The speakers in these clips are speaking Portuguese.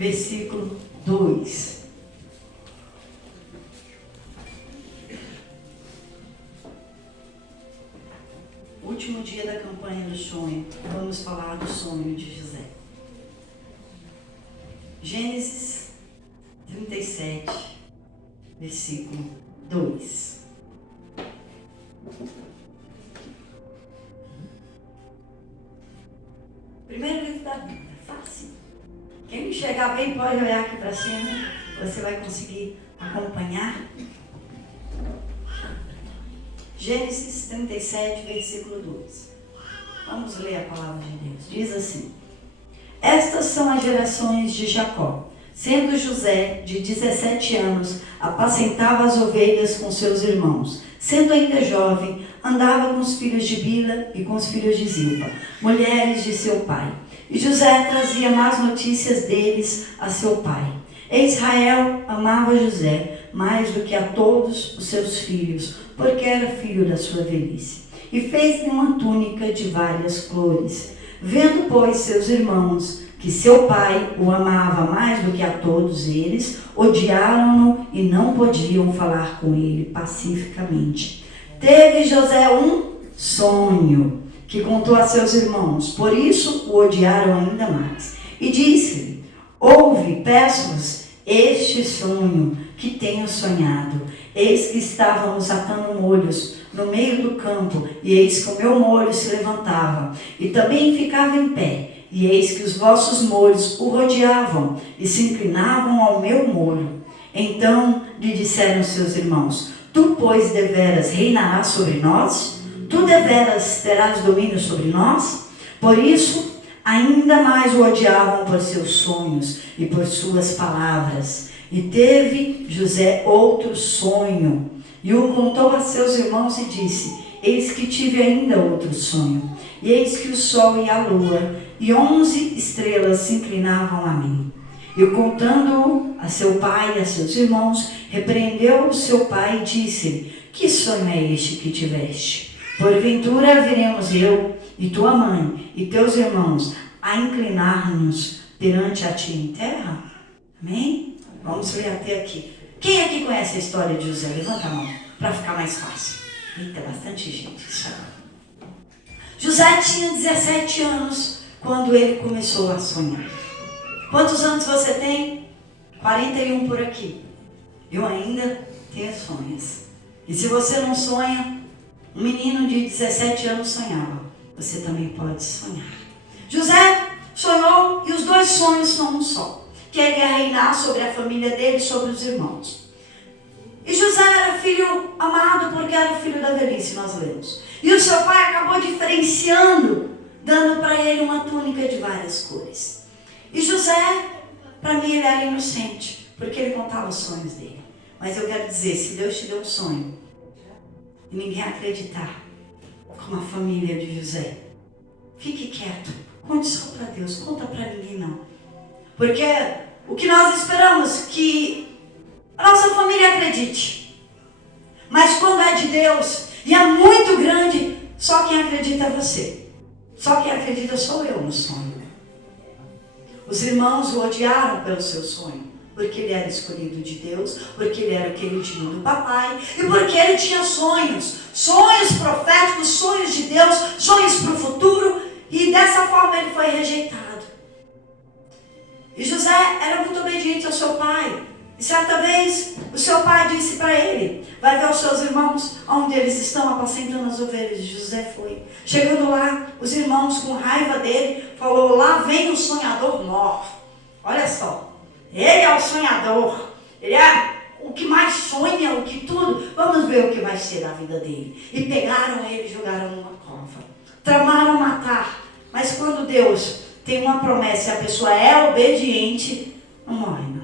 versículo 2. Último dia da campanha do sonho, vamos falar do sonho de José. Gênesis 37, versículo 2. Primeiro livro da Bíblia, fácil. Quem me chegar bem pode olhar aqui para cima, você vai conseguir acompanhar. Gênesis 37, versículo 2. Vamos ler a palavra de Deus. Diz assim: Estas são as gerações de Jacó. Sendo José de 17 anos, apacentava as ovelhas com seus irmãos. Sendo ainda jovem, andava com os filhos de Bila e com os filhos de Zilpa, mulheres de seu pai. E José trazia más notícias deles a seu pai. E Israel amava José mais do que a todos os seus filhos, porque era filho da sua velhice. E fez-lhe uma túnica de várias cores. Vendo, pois, seus irmãos que seu pai o amava mais do que a todos eles, odiaram-no e não podiam falar com ele pacificamente. Teve José um sonho, que contou a seus irmãos, por isso o odiaram ainda mais. E disse-lhe: Ouve, peço-vos, este sonho que tenho sonhado. Eis que estávamos atando molhos no meio do campo, e eis que o meu molho se levantava, e também ficava em pé. E eis que os vossos molhos o rodeavam, e se inclinavam ao meu molho. Então lhe disseram seus irmãos: Tu, pois, deveras reinarás sobre nós? Tu deveras terás domínio sobre nós? Por isso, ainda mais o odiavam por seus sonhos e por suas palavras. E teve José outro sonho, e o contou a seus irmãos e disse: Eis que tive ainda outro sonho, e eis que o sol e a lua e 11 estrelas se inclinavam a mim. E contando-o a seu pai e a seus irmãos, repreendeu o seu pai e disse-lhe: Que sonho é este que tiveste? Porventura viremos eu e tua mãe e teus irmãos a inclinar-nos perante a ti em terra? Amém? Vamos ler até aqui. Quem aqui conhece a história de José? Levanta a mão, para ficar mais fácil. Eita, bastante gente. José tinha 17 anos quando ele começou a sonhar. Quantos anos você tem? 41 por aqui. Eu ainda tenho sonhos. E se você não sonha, um menino de 17 anos sonhava. Você também pode sonhar. José sonhou e os dois sonhos são um só. Que ele ia reinar sobre a família dele e sobre os irmãos. E José era filho amado porque era filho da velhice, nós lemos. E o seu pai acabou diferenciando, dando para ele uma túnica de várias cores. E José, para mim, ele era inocente, porque ele contava os sonhos dele. Mas eu quero dizer, se Deus te deu um sonho, e ninguém acreditar, como a família de José, fique quieto, conte só para Deus, conta para ninguém não. Porque o que nós esperamos que a nossa família acredite. Mas quando é de Deus, e é muito grande, só quem acredita é você. Só quem acredita sou eu no sonho. Os irmãos o odiaram pelo seu sonho, porque ele era escolhido de Deus, porque ele era o queridinho do papai, e porque ele tinha sonhos proféticos, sonhos de Deus, sonhos para o futuro, e dessa forma ele foi rejeitado. E José era muito obediente ao seu pai. E certa vez o seu pai disse para ele: vai ver os seus irmãos onde eles estão apacentando as ovelhas. E José foi. Chegando lá, os irmãos com raiva dele falou: lá vem o sonhador mor. Olha só, ele é o sonhador, ele é o que mais sonha, o que tudo. Vamos ver o que vai ser da vida dele. E pegaram ele e jogaram numa cova. Tramaram matar. Mas quando Deus tem uma promessa e a pessoa é obediente, não morre não.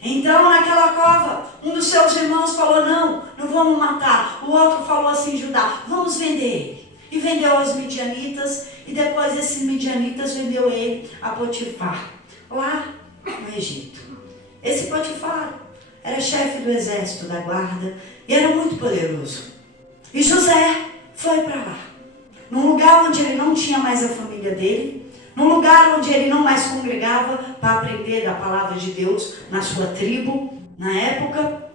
Então naquela cova, um dos seus irmãos falou: não vamos matar. O outro falou assim: Judá, vamos vender ele. E vendeu aos midianitas, e depois esses midianitas vendeu ele a Potifar, lá no Egito. Esse Potifar era chefe do exército da guarda e era muito poderoso. E José foi para lá, num lugar onde ele não tinha mais a família dele, num lugar onde ele não mais congregava para aprender da palavra de Deus na sua tribo, na época.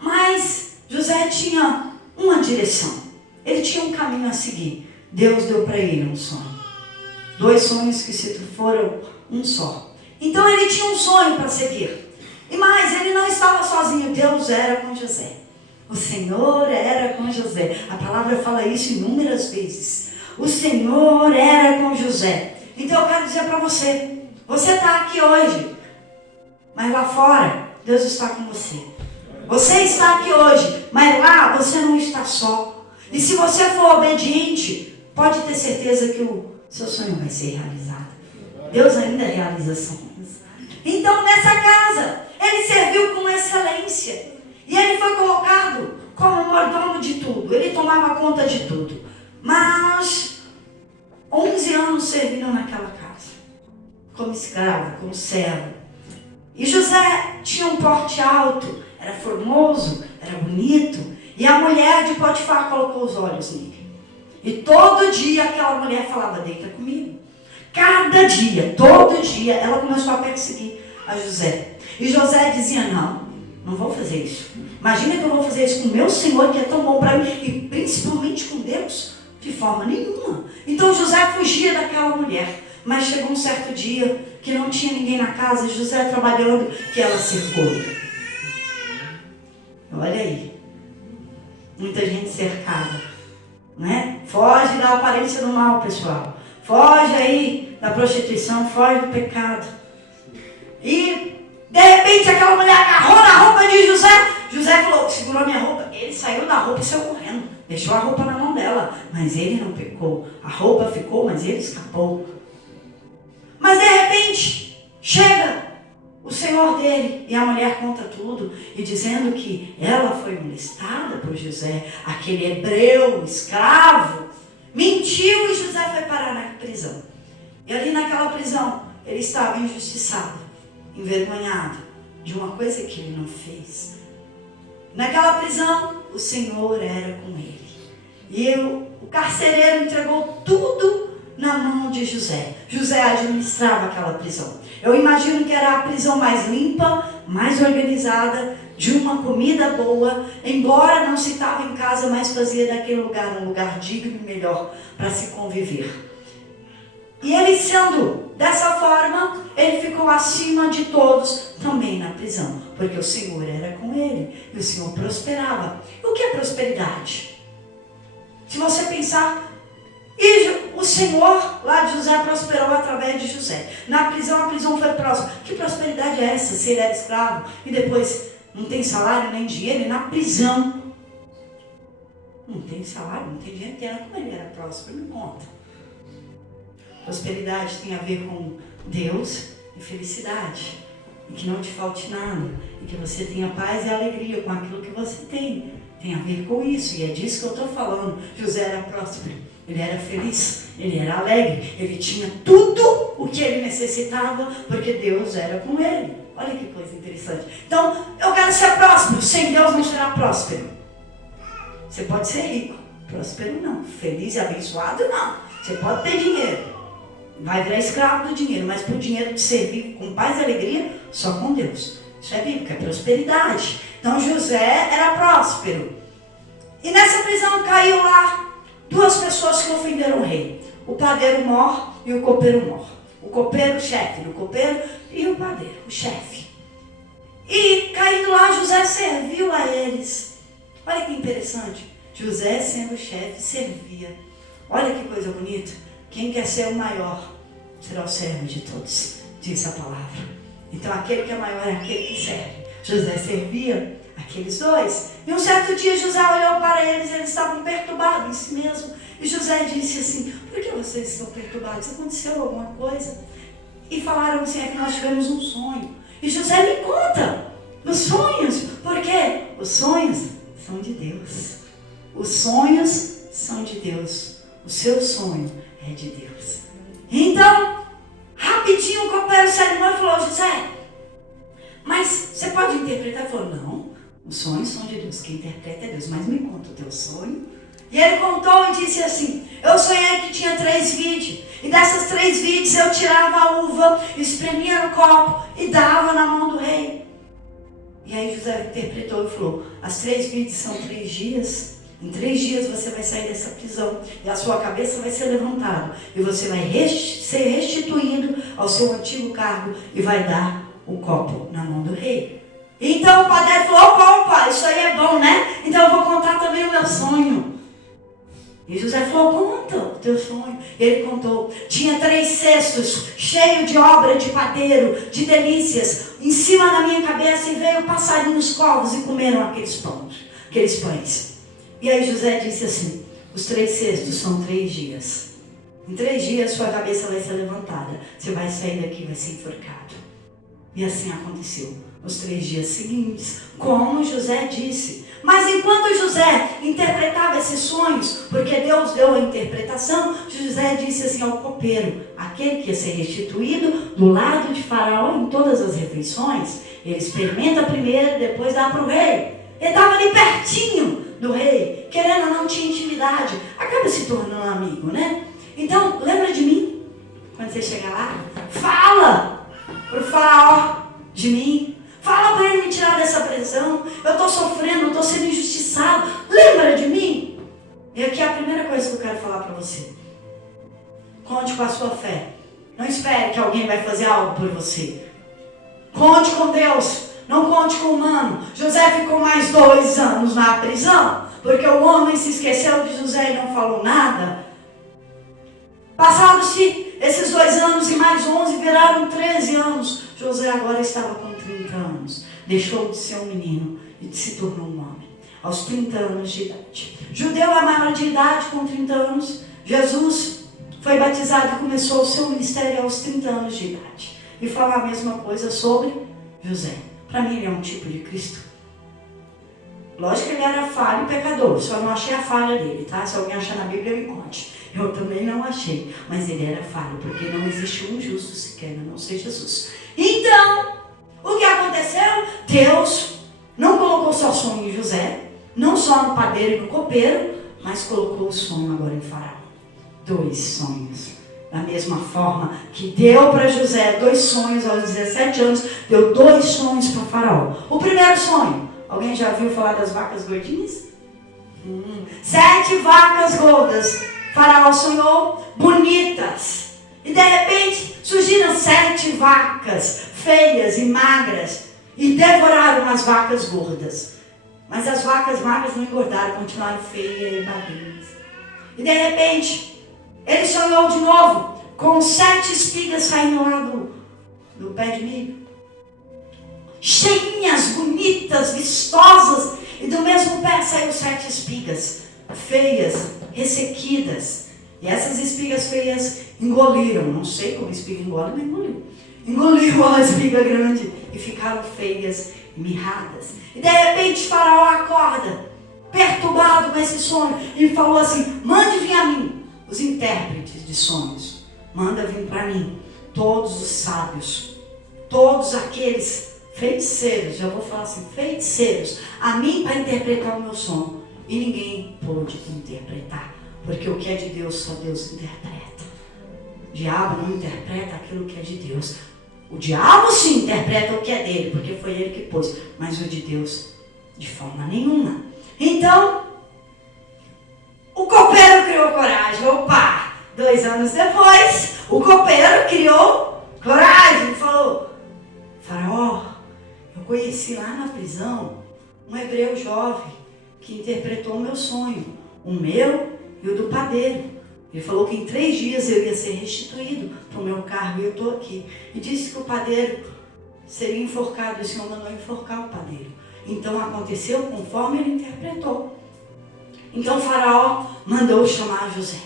Mas José tinha uma direção, ele tinha um caminho a seguir. Deus deu para ele um sonho, 2 sonhos que se foram um só. Então ele tinha um sonho para seguir. E mais, ele não estava sozinho, Deus era com José. O Senhor era com José. A palavra fala isso inúmeras vezes. O Senhor era com José. Então eu quero dizer para você, você está aqui hoje, mas lá fora, Deus está com você. Você está aqui hoje, mas lá você não está só. E se você for obediente, pode ter certeza que o seu sonho vai ser realizado. Deus ainda realiza sonhos. Então nessa casa, ele serviu com excelência. E ele foi colocado como mordomo de tudo. Ele tomava conta de tudo. Mas 11 anos servindo naquela casa, como escravo, como servo. E José tinha um porte alto, era formoso, era bonito. E a mulher de Potifar colocou os olhos nele. E todo dia aquela mulher falava, deita comigo. Cada dia, todo dia, ela começou a perseguir a José. E José dizia, não vou fazer isso. Imagina que eu vou fazer isso com o meu Senhor, que é tão bom para mim, e principalmente com Deus, de forma nenhuma. Então José fugia daquela mulher. Mas chegou um certo dia que não tinha ninguém na casa, José trabalhando, que ela cercou. Olha aí, muita gente cercada, né? Foge da aparência do mal, pessoal. Foge aí da prostituição, foge do pecado. E de repente aquela mulher agarrou na roupa de José. José falou, segurou minha roupa. Ele saiu da roupa e saiu correndo. Deixou a roupa na mão dela. Mas ele não pecou. A roupa ficou, mas ele escapou. Mas de repente, chega o senhor dele. E a mulher conta tudo. E dizendo que ela foi molestada por José. Aquele hebreu, escravo. Mentiu e José foi parar na prisão. E ali naquela prisão, ele estava injustiçado, envergonhado de uma coisa que ele não fez. Naquela prisão, o Senhor era com ele. E o carcereiro entregou tudo na mão de José. José administrava aquela prisão. Eu imagino que era a prisão mais limpa, mais organizada, de uma comida boa, embora não se estava em casa, mas fazia daquele lugar um lugar digno e melhor para se conviver. E ele sendo dessa forma, ele ficou acima de todos também na prisão, porque o Senhor era com ele e o Senhor prosperava. E o que é prosperidade? Se você pensar, e o Senhor lá de José prosperou através de José. Na prisão, a prisão foi próxima. Que prosperidade é essa? Se ele era escravo e depois não tem salário nem dinheiro, e na prisão não tem salário, não tem dinheiro, como ele era próspero, não conta. Prosperidade tem a ver com Deus e felicidade, e que não te falte nada, e que você tenha paz e alegria com aquilo que você tem. Tem a ver com isso, e é disso que eu estou falando. José era próspero, ele era feliz, ele era alegre, ele tinha tudo o que ele necessitava, porque Deus era com ele. Olha que coisa interessante. Então, eu quero ser próspero. Sem Deus não será próspero. Você pode ser rico, próspero não. Feliz e abençoado não. Você pode ter dinheiro, vai virar escravo do dinheiro, mas por dinheiro te servir com paz e alegria, só com Deus. Isso é bíblico, é prosperidade. Então José era próspero. E nessa prisão caiu lá 2 pessoas que ofenderam o rei. O padeiro Mor e o copeiro Mor. O copeiro, o chefe, o copeiro e o padeiro, o chefe. E caindo lá, José serviu a eles. Olha que interessante. José, sendo chefe, servia. Olha que coisa bonita. Quem quer ser o maior será o servo de todos, diz a palavra. Então aquele que é maior é aquele que serve. José servia aqueles 2. E um certo dia José olhou para eles estavam perturbados em si mesmo. E José disse assim, por que vocês estão perturbados? Aconteceu alguma coisa? E falaram assim, é que nós tivemos um sonho. E José me conta os sonhos. Por quê? Os sonhos são de Deus. Os sonhos são de Deus. O seu sonho é de Deus. Então, rapidinho o copeiro se animou e falou, José, mas você pode interpretar? Ele falou, não, os sonhos são de Deus. Quem interpreta é Deus. Mas me conta o teu sonho. E ele contou e disse assim: eu sonhei que tinha 3 vides. E dessas 3 vides eu tirava a uva, espremia no copo e dava na mão do rei. E aí José interpretou e falou: as 3 vides são 3 dias. Em 3 dias você vai sair dessa prisão. E a sua cabeça vai ser levantada. E você vai ser restituído ao seu antigo cargo. E vai dar o copo na mão do rei. Então o padeiro falou: opa, isso aí é bom, né? Então eu vou contar também o meu sonho. E José falou: conta o teu sonho. Ele contou: tinha 3 cestos cheios de obra de padeiro, de delícias, em cima da minha cabeça, e veio passarinhos corvos e comeram aqueles pães. E aí José disse assim: os 3 cestos são 3 dias. Em 3 dias sua cabeça vai ser levantada. Você vai sair daqui e vai ser enforcado. E assim aconteceu. Nos 3 dias seguintes, como José disse. Mas enquanto José interpretava esses sonhos, porque Deus deu a interpretação, José disse assim ao copeiro, aquele que ia ser restituído do lado de Faraó em todas as refeições, ele experimenta primeiro, depois dá para o rei. Ele estava ali pertinho do rei, querendo ou não, tinha intimidade, acaba se tornando amigo, né? Então, lembra de mim? Quando você chegar lá, fala para o Faraó de mim. Fala para ele me tirar dessa prisão. Eu estou sofrendo, eu estou sendo injustiçado. Lembra de mim? E aqui é a primeira coisa que eu quero falar para você. Conte com a sua fé. Não espere que alguém vai fazer algo por você. Conte com Deus. Não conte com o humano. José ficou mais 2 anos na prisão, porque o homem se esqueceu de José e não falou nada. Passados-se esses 2 anos e mais 11, viraram 13 anos. José agora estava com 30 anos. Deixou de ser um menino e se tornou um homem. Aos 30 anos de idade. Judeu é maior de idade com 30 anos. Jesus foi batizado e começou o seu ministério aos 30 anos de idade. E fala a mesma coisa sobre José. Para mim ele é um tipo de Cristo. Lógico que ele era falho e pecador. Só não achei a falha dele, tá? Se alguém achar na Bíblia, me conte. Eu também não achei. Mas ele era falho, porque não existe um justo sequer, a não ser Jesus. Então, o que aconteceu? Deus não colocou só sonho em José, não só no padeiro e no copeiro, mas colocou o sonho agora em Faraó. 2 sonhos. Da mesma forma que deu para José 2 sonhos aos 17 anos, deu 2 sonhos para Faraó. O primeiro sonho, alguém já ouviu falar das vacas gordinhas? 7 vacas gordas. Faraó sonhou bonitas. E de repente surgiram 7 vacas feias e magras e devoraram as vacas gordas. Mas as vacas magras não engordaram, continuaram feias e magrinhas. E de repente ele sonhou de novo com 7 espigas saindo lá do pé de milho. Cheinhas, bonitas, vistosas. E do mesmo pé saiu 7 espigas feias, ressequidas. E essas espigas feias engoliram. Não sei como espiga engole, mas engoliu. Engoliu a espiga grande e ficaram feias e mirradas. E de repente Faraó acorda, perturbado com esse sonho, e falou assim: mande vir a mim os intérpretes de sonhos. Manda vir para mim todos os sábios, todos aqueles feiticeiros, já vou falar assim, feiticeiros, a mim para interpretar o meu sonho. E ninguém pôde interpretar, porque o que é de Deus, só Deus interpreta. O diabo não interpreta aquilo que é de Deus. O diabo sim interpreta o que é dele, porque foi ele que pôs, mas o de Deus, de forma nenhuma. Então, o copeiro criou coragem. Opa! 2 anos depois, o copeiro criou coragem e falou: Faraó, eu conheci lá na prisão um hebreu jovem que interpretou o meu sonho, o meu e o do padeiro. Ele falou que em 3 dias eu ia ser restituído para o meu cargo e eu estou aqui. E disse que o padeiro seria enforcado, e o Senhor mandou enforcar o padeiro. Então aconteceu conforme ele interpretou. Então Faraó mandou chamar José.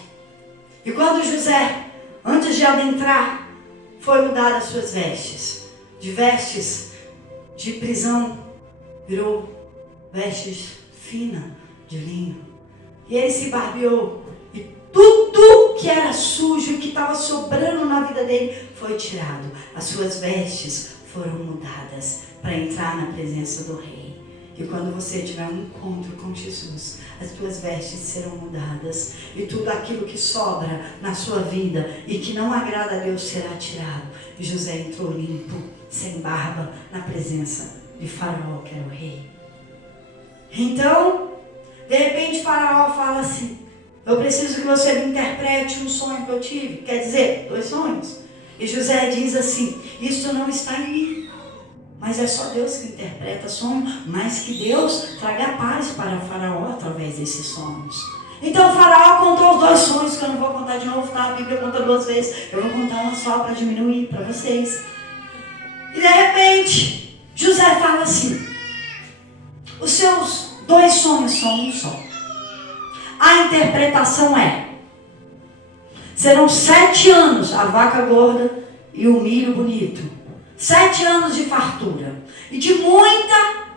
E quando José, antes de adentrar, foi mudar as suas vestes, de vestes de prisão, virou vestes finas de linho. E ele se barbeou. E tudo que era sujo, que estava sobrando na vida dele, foi tirado. As suas vestes foram mudadas para entrar na presença do rei. E quando você tiver um encontro com Jesus, as tuas vestes serão mudadas. E tudo aquilo que sobra na sua vida e que não agrada a Deus será tirado. E José entrou limpo, sem barba, na presença de Faraó, que era o rei. Então, de repente Faraó fala assim: eu preciso que você me interprete um sonho que eu tive. Quer dizer, 2 sonhos. E José diz assim: isso não está em mim. Mas é só Deus que interpreta sonho, mas que Deus traga paz para Faraó através desses sonhos. Então Faraó contou os 2 sonhos, que eu não vou contar de novo, tá? A Bíblia conta 2 vezes. Eu vou contar uma só para diminuir para vocês. E de repente, José fala assim: os seus 2 sonhos são um só. A interpretação é: serão 7 anos a vaca gorda e o milho bonito. 7 anos de fartura. E de muita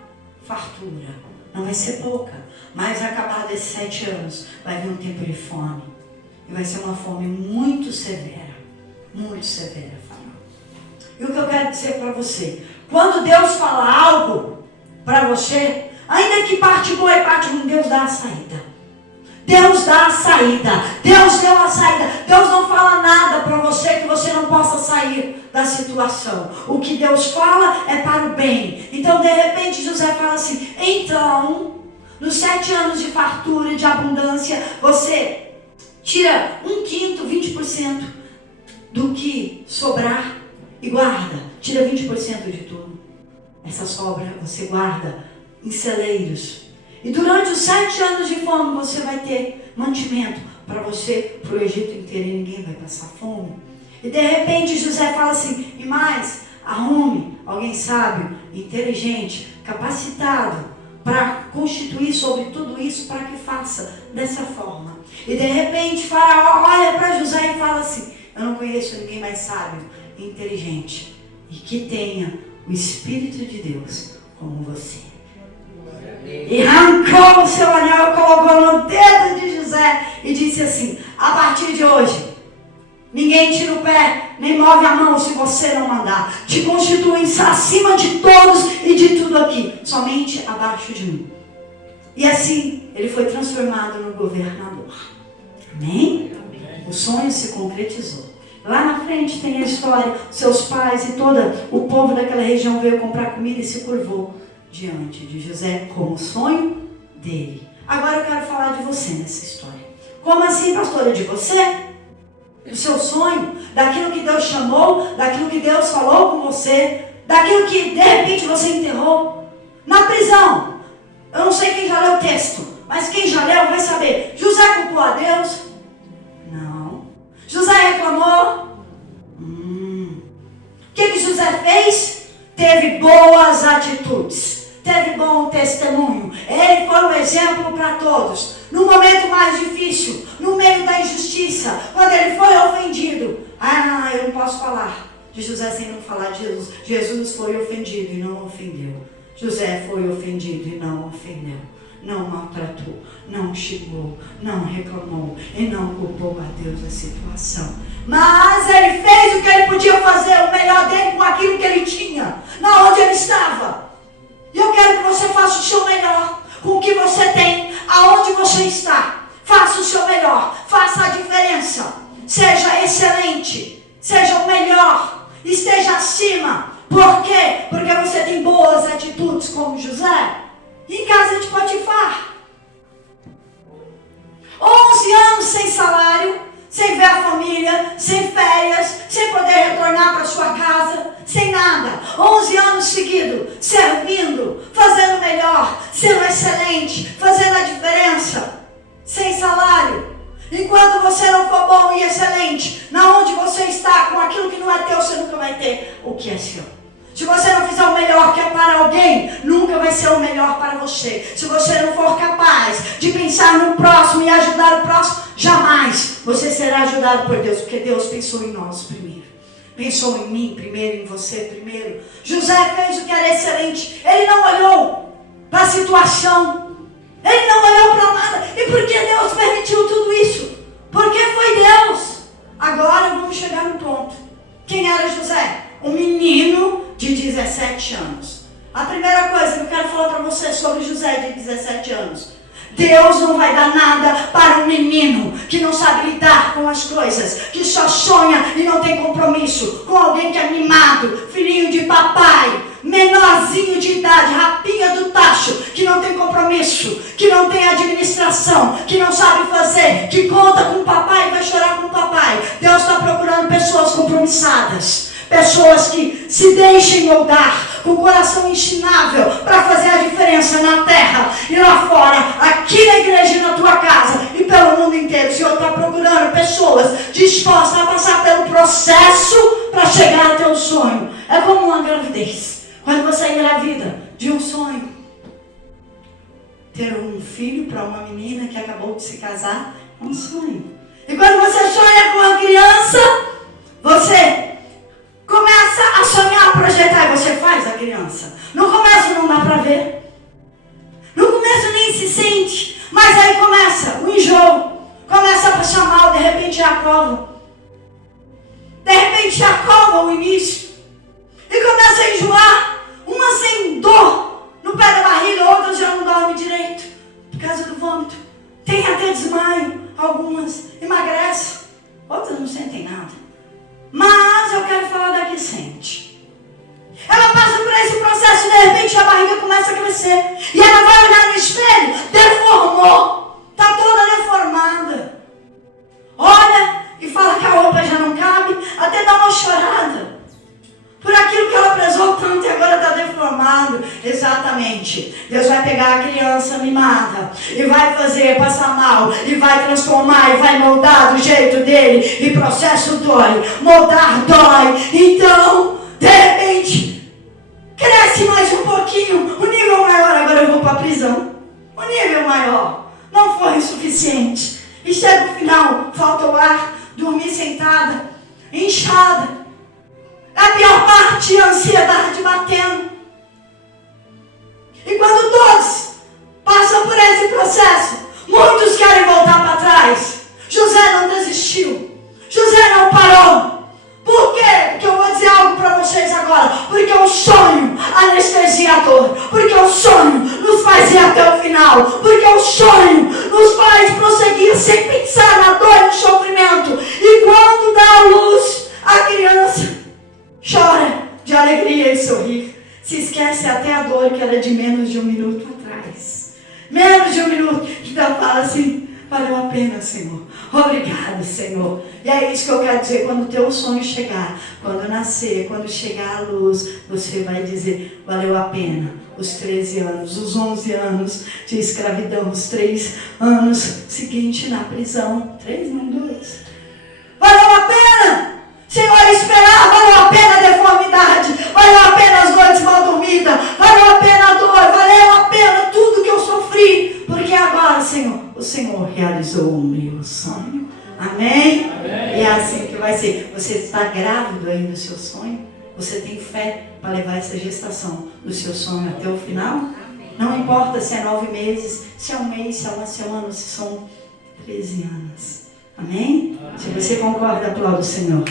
fartura. Não vai ser pouca. Mas acabar desses 7 anos, vai vir um tempo de fome. E vai ser uma fome muito severa. Muito severa, Faraó. E o que eu quero dizer para você: quando Deus fala algo para você, ainda que parte boa e parte ruim, Deus dá a saída. Deus dá a saída. Deus deu a saída. Deus não fala nada para você que você não possa sair da situação. O que Deus fala é para o bem. Então, de repente, José fala assim: então, nos 7 anos de fartura e de abundância, você tira 1/5, 20% do que sobrar e guarda. Tira 20% de tudo. Essa sobra você guarda em celeiros. E durante os 7 anos de fome você vai ter mantimento para você, para o Egito inteiro, e ninguém vai passar fome. E de repente José fala assim: e mais, arrume alguém sábio, inteligente, capacitado para constituir sobre tudo isso, para que faça dessa forma. E de repente Faraó olha para José e fala assim: eu não conheço ninguém mais sábio e inteligente e que tenha o Espírito de Deus como você. E arrancou o seu anel, colocou no dedo de José e disse assim: a partir de hoje, ninguém tira o pé, nem move a mão se você não mandar. Te constituem acima de todos e de tudo aqui, somente abaixo de mim. E assim, ele foi transformado no governador. Amém? O sonho se concretizou. Lá na frente tem a história: seus pais e todo o povo daquela região veio comprar comida e se curvou diante de José como sonho dele. Agora eu quero falar de você nessa história. Como assim, pastora? De você? Do seu sonho? Daquilo que Deus chamou? Daquilo que Deus falou com você? Daquilo que de repente você enterrou? Na prisão. Eu não sei quem já leu o texto, mas quem já leu vai saber. José culpou a Deus? Não. José reclamou? O que José fez? Teve boas atitudes. Teve bom testemunho. Ele foi um exemplo para todos. No momento mais difícil, no meio da injustiça, quando ele foi ofendido. Eu não posso falar de José sem não falar de Jesus. Jesus foi ofendido e não ofendeu. José foi ofendido e não ofendeu. Não maltratou, não xingou, não reclamou e não culpou a Deus da situação. Mas ele fez o que ele podia fazer, o melhor dele com aquilo que ele tinha, na onde ele estava. E eu quero que você faça o seu melhor com o que você tem, aonde você está. Faça o seu melhor, faça a diferença. Seja excelente, seja o melhor, esteja acima. Por quê? Porque você tem boas atitudes como José. Em casa de Potifar. 11 anos sem salário, sem ver a família, sem férias, sem poder retornar para sua casa, sem nada. 11 anos seguidos, servindo, fazendo o melhor, sendo excelente, fazendo a diferença, sem salário. Enquanto você não for bom e excelente, na onde você está, com aquilo que não é teu, você nunca vai ter o que é seu. Se você não fizer o melhor que é para alguém, nunca vai ser o melhor para você. Se você não for capaz de pensar no próximo e ajudar o próximo, jamais você será ajudado por Deus, porque Deus pensou em nós primeiro. Pensou em mim primeiro, em você primeiro. José fez o que era excelente. Ele não olhou para a situação. Ele não olhou para nada. E por que Deus permitiu tudo isso? Porque foi Deus. Agora vamos chegar no ponto. Quem era José? Um menino de 17 anos. A primeira coisa que eu quero falar para você sobre José de 17 anos. Deus não vai dar nada para um menino que não sabe lidar com as coisas, que só sonha e não tem compromisso, com alguém que é mimado, filhinho de papai, menorzinho de idade, rapinha do tacho, que não tem compromisso, que não tem administração, que não sabe fazer, que conta com o papai e vai chorar com o papai. Deus está procurando pessoas compromissadas, pessoas que se deixem moldar, com o coração ensinável para fazer a diferença na terra e lá fora, aqui na igreja e na tua casa e pelo mundo inteiro. O Senhor está procurando pessoas dispostas a passar pelo processo para chegar até o sonho. É como uma gravidez. Quando você engravida de um sonho, ter um filho para uma menina que acabou de se casar é um sonho. E quando você sonha com uma criança, você começa a sonhar, a projetar, e você faz a criança. No começo não dá para ver. No começo nem se sente. Mas aí começa o enjoo. Começa a passar mal, de repente é a cova. De repente é a cova o início. E começa a enjoar. Uma sem dor no pé da barriga, outras já não dormem direito por causa do vômito. Tem até desmaio. Algumas emagrecem, outras não sentem nada. Mas eu quero falar da que sente. Ela passa por esse processo e de repente a barriga começa a crescer. E ela vai olhar no espelho, deformou. Está toda deformada. Olha e fala que a roupa já não cabe, até dá uma chorada. Por aquilo que ela prezou tanto e agora está deformado. Exatamente. Deus vai pegar a criança mimada e vai fazer passar mal, e vai transformar, e vai moldar do jeito dele. E processo dói, moldar dói. Então, de repente, cresce mais um pouquinho, o nível maior. Agora eu vou para a prisão. O nível maior não foi o suficiente. E chega no final, falta o ar, dormir sentada, inchada. A pior parte é a ansiedade batendo. E quando todos passam por esse processo, muitos querem voltar para trás. José não desistiu. José não parou. Por quê? Porque eu vou dizer algo para vocês agora. Porque o sonho anestesia a dor. Porque o sonho nos faz ir até o final. Porque o sonho nos faz prosseguir sem pensar na dor e no sofrimento. E quando dá a luz, a criança chora de alegria e sorrir. Se esquece até a dor que era de menos de um minuto atrás. Menos de um minuto. Então fala assim: valeu a pena, Senhor. Obrigado, Senhor. E é isso que eu quero dizer. Quando o teu sonho chegar, quando nascer, quando chegar a luz, você vai dizer: valeu a pena. Os 13 anos, os 11 anos de escravidão, os 3 anos seguintes na prisão. 3, não 2. Valeu a pena! Senhor, esperar, valeu a pena a deformidade, valeu a pena as noites mal dormidas, valeu a pena a dor, valeu a pena tudo que eu sofri, porque agora, Senhor, o Senhor realizou o meu sonho. Amém? Amém? E é assim que vai ser. Você está grávido aí do seu sonho? Você tem fé para levar essa gestação do seu sonho até o final? Não importa se é 9 meses, se é um mês, se é uma semana, se são 13 anos. Amém? Se você concorda, aplauda o Senhor.